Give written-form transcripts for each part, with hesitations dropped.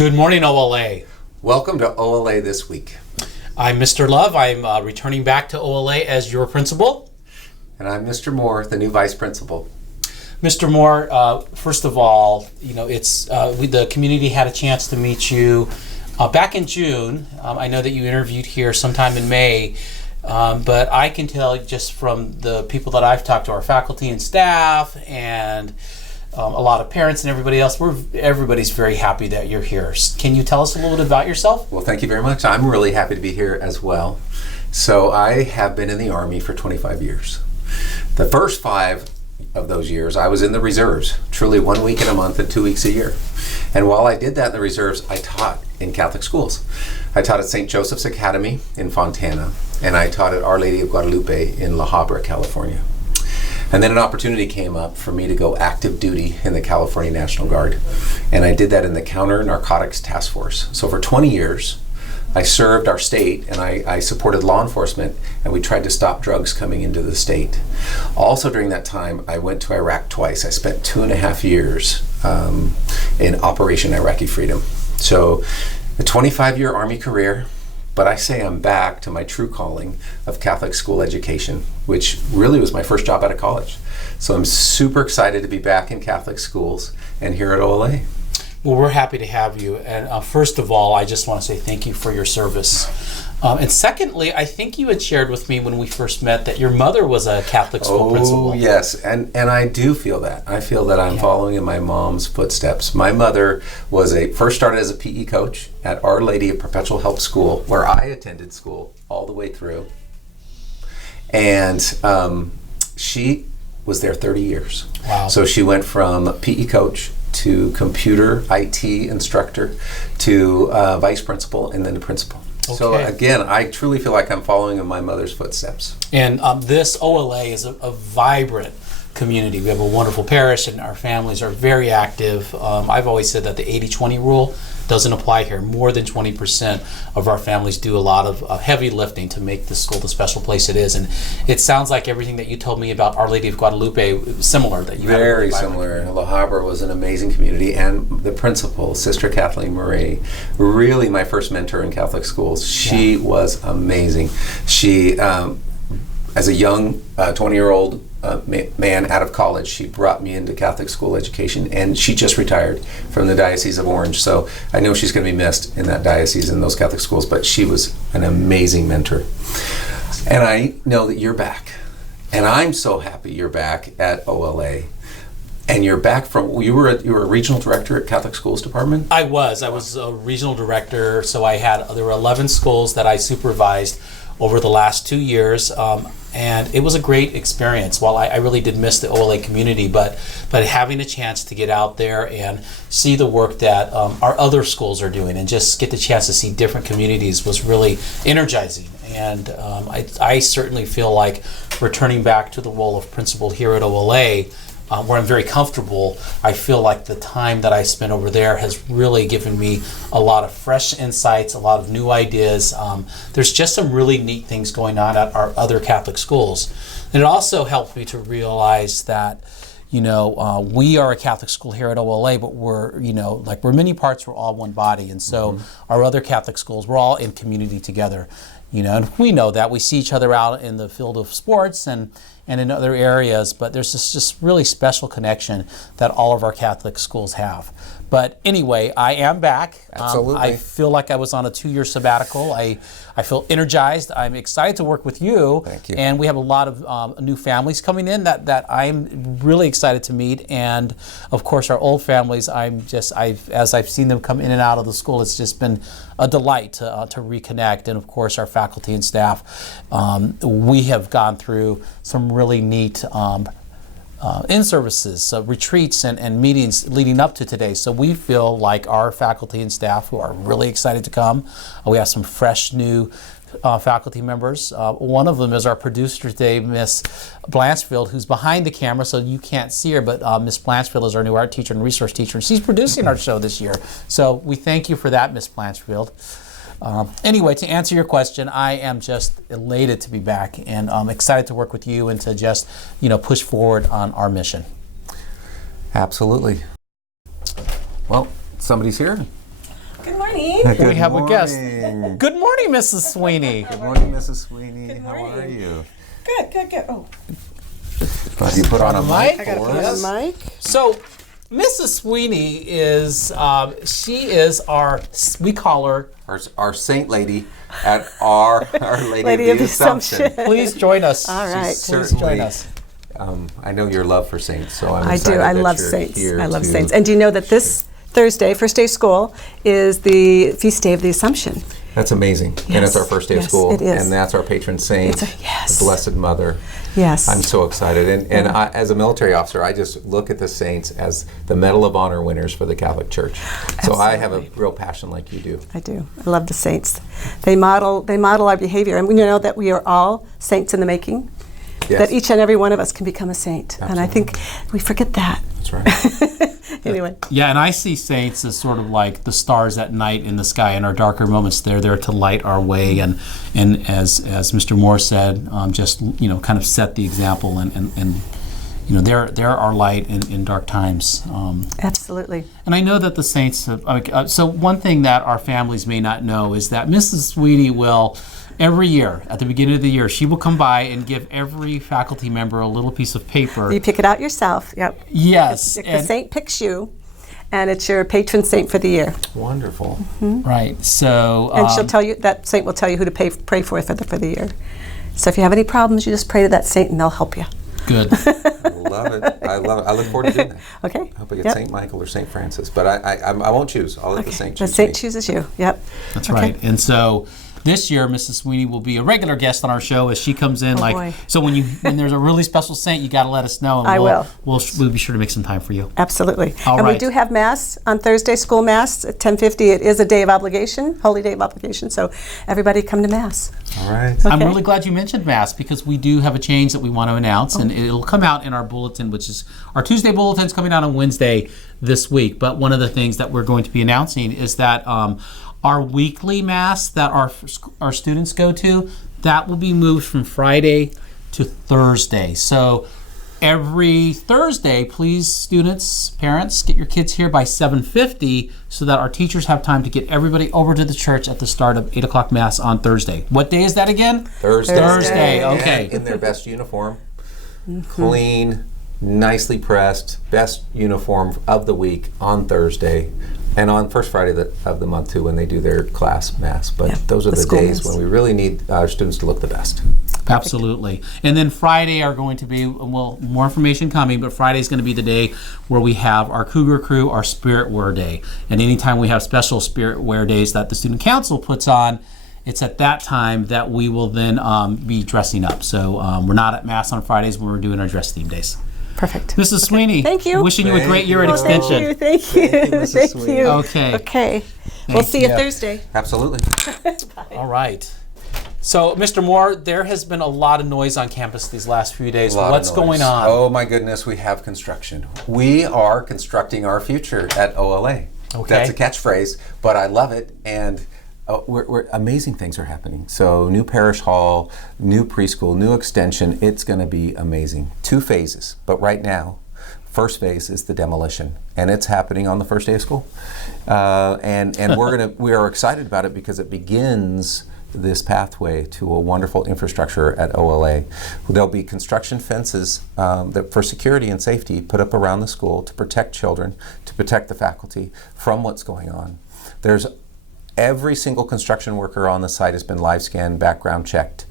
Good morning, OLA. Welcome to OLA This Week. I'm Mr. Love. I'm returning back to OLA as your principal. And I'm Mr. Moore, the new vice principal. Mr. Moore, first of all, the community had a chance to meet you back in June. I know that you interviewed here sometime in May, but I can tell just from the people that I've talked to, our faculty and staff, and a lot of parents and everybody else, everybody's very happy that you're here. Can you tell us a little bit about yourself? Well, thank you very much. I'm really happy to be here as well. So I have been in the Army for 25 years. The first 5 of those years, I was in the reserves, truly 1 week in a month and 2 weeks a year. And while I did that in the reserves, I taught in Catholic schools. I taught at St. Joseph's Academy in Fontana, and I taught at Our Lady of Guadalupe in La Habra, California. And then an opportunity came up for me to go active duty in the California National Guard. And I did that in the Counter Narcotics Task Force. So for 20 years, I served our state, and I supported law enforcement, and we tried to stop drugs coming into the state. Also during that time, I went to Iraq twice. I spent 2.5 years in Operation Iraqi Freedom. So a 25-year Army career, but I say I'm back to my true calling of Catholic school education, which really was my first job out of college. So I'm super excited to be back in Catholic schools and here at OLA. Well, we're happy to have you. And first of all, I just want to say thank you for your service. And secondly, I think you had shared with me when we first met that your mother was a Catholic school principal. Oh, yes. And I do feel that. I feel that I'm following in my mom's footsteps. My mother first started as a PE coach at Our Lady of Perpetual Help School, where I attended school all the way through. And she was there 30 years. Wow. So she went from PE coach to computer IT instructor to vice principal and then to principal. Okay. So again, I truly feel like I'm following in my mother's footsteps. And this OLA is a vibrant community. We have a wonderful parish and our families are very active. I've always said that the 80-20 rule doesn't apply here. More than 20% of our families do a lot of heavy lifting to make the school the special place it is. And it sounds like everything that you told me about Our Lady of Guadalupe was similar. Very similar. La Habra was an amazing community, and the principal, Sister Kathleen Murray, really my first mentor in Catholic schools. She was amazing. She, as a young 20-year-old man out of college, she brought me into Catholic school education, and she just retired from the Diocese of Orange. So I know she's going to be missed in that diocese in those Catholic schools, but she was an amazing mentor. And I know that you're back, and I'm so happy you're back at OLA. And you're back from, you were a regional director at Catholic Schools Department? I was a regional director, so there were 11 schools that I supervised over the last 2 years, and it was a great experience. While I really did miss the OLA community, but having a chance to get out there and see the work that our other schools are doing and just get the chance to see different communities was really energizing. And I certainly feel like returning back to the role of principal here at OLA, where I'm very comfortable, I feel like the time that I spent over there has really given me a lot of fresh insights, a lot of new ideas. There's just some really neat things going on at our other Catholic schools. And it also helped me to realize that, we are a Catholic school here at OLA, but we're many parts, we're all one body. And so our other Catholic schools, we're all in community together. And we know that. We see each other out in the field of sports and in other areas, but there's this just really special connection that all of our Catholic schools have. But anyway, I am back. Absolutely. I feel like I was on a 2-year sabbatical. I feel energized. I'm excited to work with you. Thank you. And we have a lot of new families coming in that I'm really excited to meet. And of course, our old families, as I've seen them come in and out of the school, it's just been a delight to reconnect. And of course, our faculty and staff, we have gone through some really neat in-services, retreats and meetings leading up to today. So we feel like our faculty and staff who are really excited to come. We have some fresh new faculty members. One of them is our producer today, Miss Blanchfield, who's behind the camera, so you can't see her, but Miss Blanchfield is our new art teacher and resource teacher, and she's producing our show this year. So we thank you for that, Miss Blanchfield. Anyway, to answer your question, I am just elated to be back, and I'm excited to work with you and to just, push forward on our mission. Absolutely. Well, somebody's here. Good morning. We have a guest. morning. Good morning, Mrs. Sweeney. Good morning, Mrs. Sweeney. How are morning. you? Good. Oh, You put on a mic I gotta for put on us? a mic. So, Mrs. Sweeney is, she is we call her, Our saint lady at Our Lady, Lady of the Assumption. please join us. All right. She's Please certainly, join us. I know your love for saints, so I'm I excited do. I that love you're saints. here I love to- saints. And do you know that this Thursday, first day of school, is the feast day of the Assumption? That's amazing. And Yes, it's our first day of yes, school. it is. And that's our patron saint, yes. the Blessed Mother. Yes. I'm so excited. And I, as a military officer, I just look at the saints as the Medal of Honor winners for the Catholic Church. So I have a Absolutely. real passion like you do. I do. I love the saints. They model our behavior, and we know that we are all saints in the making. Yes. That each and every one of us can become a saint, and I think we forget that. That's right. Anyway, Yeah, and I see saints as sort of like the stars at night in the sky. In our darker moments, they're there to light our way, and as Mr. Moore said, just kind of set the example, and they're our light in dark times. absolutely. And I know that the saints have. So one thing that our families may not know is that Mrs. Sweeney will. Every year, at the beginning of the year, she will come by and give every faculty member a little piece of paper. You pick it out yourself. Yep. Yes. The saint picks you, and it's your patron saint for the year. Wonderful. Right. So. And she'll tell you, that saint will tell you who to pray for the year. So if you have any problems, you just pray to that saint, and they'll help you. Good. Love it. I love it. I look forward to doing that. Okay. I hope I get Yep. St. Michael or St. Francis, but I won't choose. I'll let the saint The choose saint me. chooses you. Yep. That's Okay. right. And so this year, Mrs. Sweeney will be a regular guest on our show as she comes in. boy. So when there's a really special saint, you got to let us know. And I will. We'll be sure to make some time for you. Absolutely. All And we right. do have Mass on Thursday, school Mass at 10:50. It is a day of obligation, holy day of obligation, so everybody come to Mass. All right. I'm Okay. really glad you mentioned Mass because we do have a change that we want to announce, and it'll come out in our bulletin, which is our Tuesday bulletin's coming out on Wednesday this week. But one of the things that we're going to be announcing is that our weekly Mass that our students go to, that will be moved from Friday to Thursday. So every Thursday, please, students, parents, get your kids here by 7:50 so that our teachers have time to get everybody over to the church at the start of 8 o'clock Mass on Thursday. What day is that again? Thursday. Thursday, okay. And in their best uniform, clean, nicely pressed, best uniform of the week on Thursday. And on first Friday of the month, too, when they do their class Mass. But Yeah, those are the the school days Mass. when we really need our students to look the best. Absolutely. And then Friday are going to be, well, more information coming, but Friday is going to be the day where we have our Cougar Crew, our Spirit Wear Day. And anytime we have special Spirit Wear Days that the Student Council puts on, it's at that time that we will then be dressing up. So we're not at Mass on Fridays when we're doing our dress theme days. Perfect. Mrs. Sweeney, Thank you. wishing you a great year at Oh, thank Extension. you, thank you, Thank you, Mrs. thank Sweeney. you. Okay. Okay. We'll see you Thursday. Absolutely. All right. So, Mr. Moore, there has been a lot of noise on campus these last few days. Lot of What's noise. going on? Oh my goodness, we have construction. We are constructing our future at OLA. Okay. That's a catchphrase, but I love it. And we're amazing things are happening. So new parish hall, new preschool, new extension. It's going to be amazing. 2 phases, but right now, first phase is the demolition, and it's happening on the first day of school. And we are excited about it because it begins this pathway to a wonderful infrastructure at OLA. There'll be construction fences for security and safety put up around the school to protect children, to protect the faculty from what's going on. There's every single construction worker on the site has been live scanned, background checked.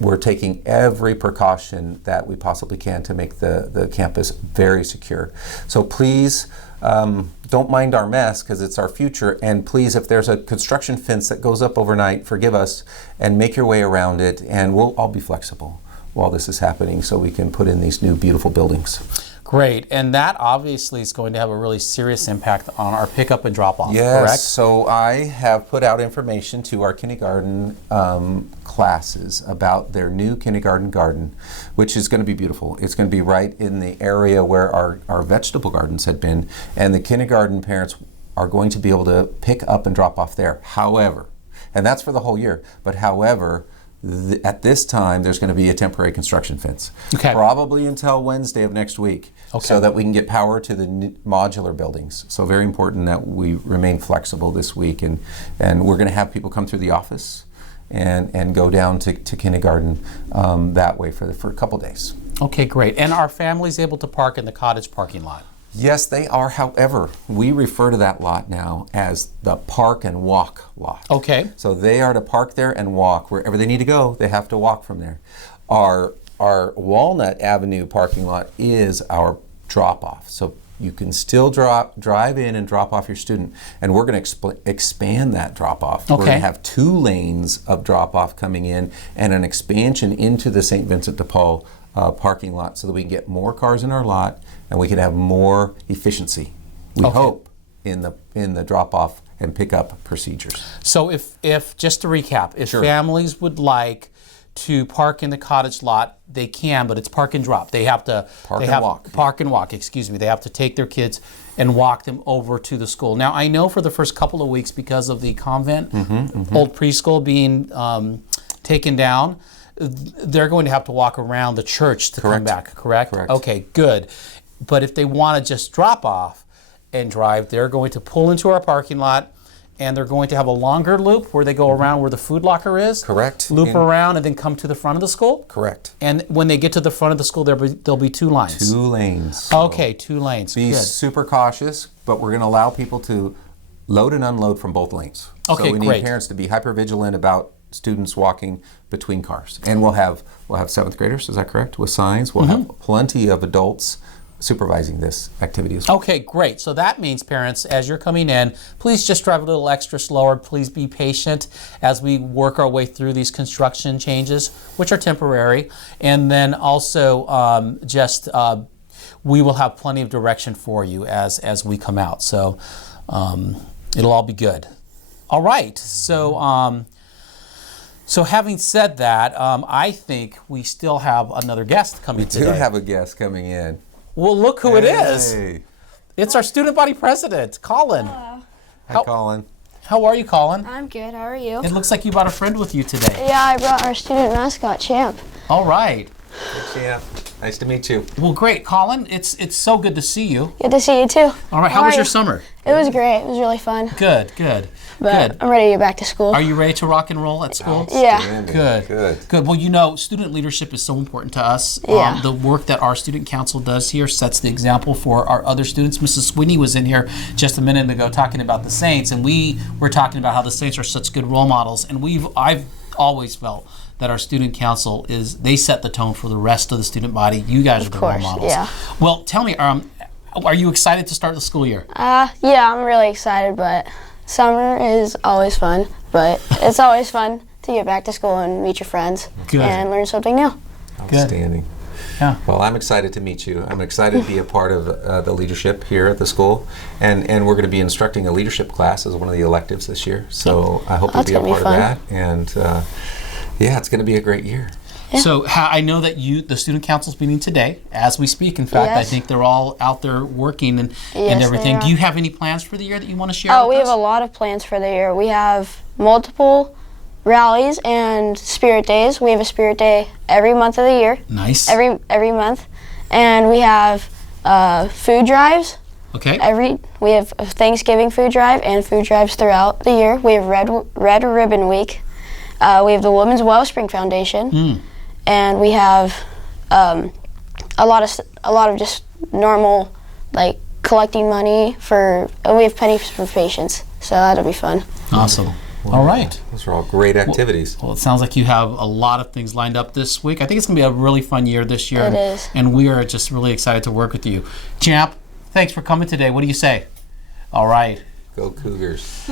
We're taking every precaution that we possibly can to make the campus very secure. So please don't mind our mess because it's our future. And please, if there's a construction fence that goes up overnight, forgive us and make your way around it. And we'll all be flexible while this is happening so we can put in these new beautiful buildings. Great. And that obviously is going to have a really serious impact on our pickup and drop off, Yes, correct? so I have put out information to our kindergarten classes about their new kindergarten garden, which is going to be beautiful. It's going to be right in the area where our vegetable gardens had been, and the kindergarten parents are going to be able to pick up and drop off there. However, and that's for the whole year, but however, At this time, there's going to be a temporary construction fence. Okay. Probably until Wednesday of next week. Okay. So that we can get power to the modular buildings. So very important that we remain flexible this week. And we're going to have people come through the office and go down to kindergarten that way for a couple days. Okay, great. And are families able to park in the cottage parking lot? Yes, they are. However, we refer to that lot now as the park and walk lot. Okay. So they are to park there and walk. Wherever they need to go, they have to walk from there. Our Walnut Avenue parking lot is our drop-off. So you can still drive in and drop off your student. And we're going to expand that drop-off. Okay. We're going to have 2 lanes of drop-off coming in and an expansion into the St. Vincent de Paul parking lot so that we can get more cars in our lot and we can have more efficiency, we hope, in the drop-off and pickup procedures. So if just to recap, if Sure. families would like to park in the cottage lot, they can, but it's park and drop. They have to walk. Park and walk, excuse me. They have to take their kids and walk them over to the school. Now, I know for the first couple of weeks, because of the convent, old preschool being taken down, they're going to have to walk around the church to come back, correct? Correct. Okay, good. But if they want to just drop off and drive, they're going to pull into our parking lot, and they're going to have a longer loop where they go around where the food locker is. Correct. Loop around and then come to the front of the school? Correct. And when they get to the front of the school, there'll be 2 lines. 2 lanes. Okay, 2 lanes. Be Good. super cautious, but we're going to allow people to load and unload from both lanes. Okay, so we great. need parents to be hyper vigilant about students walking between cars. And we'll have 7th graders, is that correct? With signs. We'll have plenty of adults supervising this activity as well. Okay, great. So that means, parents, as you're coming in, please just drive a little extra slower. Please be patient as we work our way through these construction changes, which are temporary. And then also we will have plenty of direction for you as we come out. So it'll all be good. All right. So having said that, I think we still have another guest coming today. We do have a guest coming in. Well, look who it is. Hey. It's our student body president, Colin. Hello. Hi, Colin. How are you, Colin? I'm good. How are you? It looks like you brought a friend with you today. Yeah, I brought our student mascot, Champ. All right. Yeah. Nice to meet you. Well, great, Colin. It's so good to see you. Good to see you too. All right. How was your summer? It was great. It was really fun. Good. But Good. I'm ready to get back to school. Are you ready to rock and roll at school? Yeah. Good. Well, you know, student leadership is so important to us. Yeah. The work that our student council does here sets the example for our other students. Mrs. Sweeney was in here just a minute ago talking about the Saints, and we were talking about how the Saints are such good role models. And I've always felt that our student council they set the tone for the rest of the student body. You guys are the role models. Yeah. Well, tell me, are you excited to start the school year? Yeah, I'm really excited, but summer is always fun. But it's always fun to get back to school and meet your friends and learn something new. Outstanding. Yeah. Well, I'm excited to meet you. I'm excited to be a part of the leadership here at the school. And we're going to be instructing a leadership class as one of the electives this year. So I hope you'll be a part of that. And yeah, it's going to be a great year. Yeah. So I know that the student council's meeting today as we speak. In fact, I think they're all out there working and everything. Do you have any plans for the year that you want to share with us? We have a lot of plans for the year. We have multiple rallies and spirit days. We have a spirit day every month of the year. Nice. Every month. And we have food drives. Okay. We have a Thanksgiving food drive and food drives throughout the year. We have Red Ribbon Week. We have the Women's Wellspring Foundation. And we have a lot of just normal, like, collecting money we have pennies for patients, so that'll be fun. Awesome. All right. Those are all great activities. Well, it sounds like you have a lot of things lined up this week. I think it's going to be a really fun year this year. It is. And we are just really excited to work with you. Champ, thanks for coming today. What do you say? All right. Go Cougars.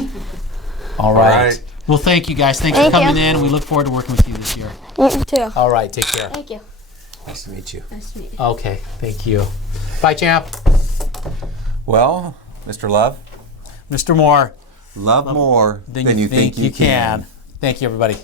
All right. Well, thank you guys. Thanks for coming in. We look forward to working with you this year. You too. All right. Take care. Thank you. Nice to meet you. Nice to meet you. Okay. Thank you. Bye, Champ. Well, Mr. Love, Mr. Moore. love more Than you think you can. Thank you, everybody.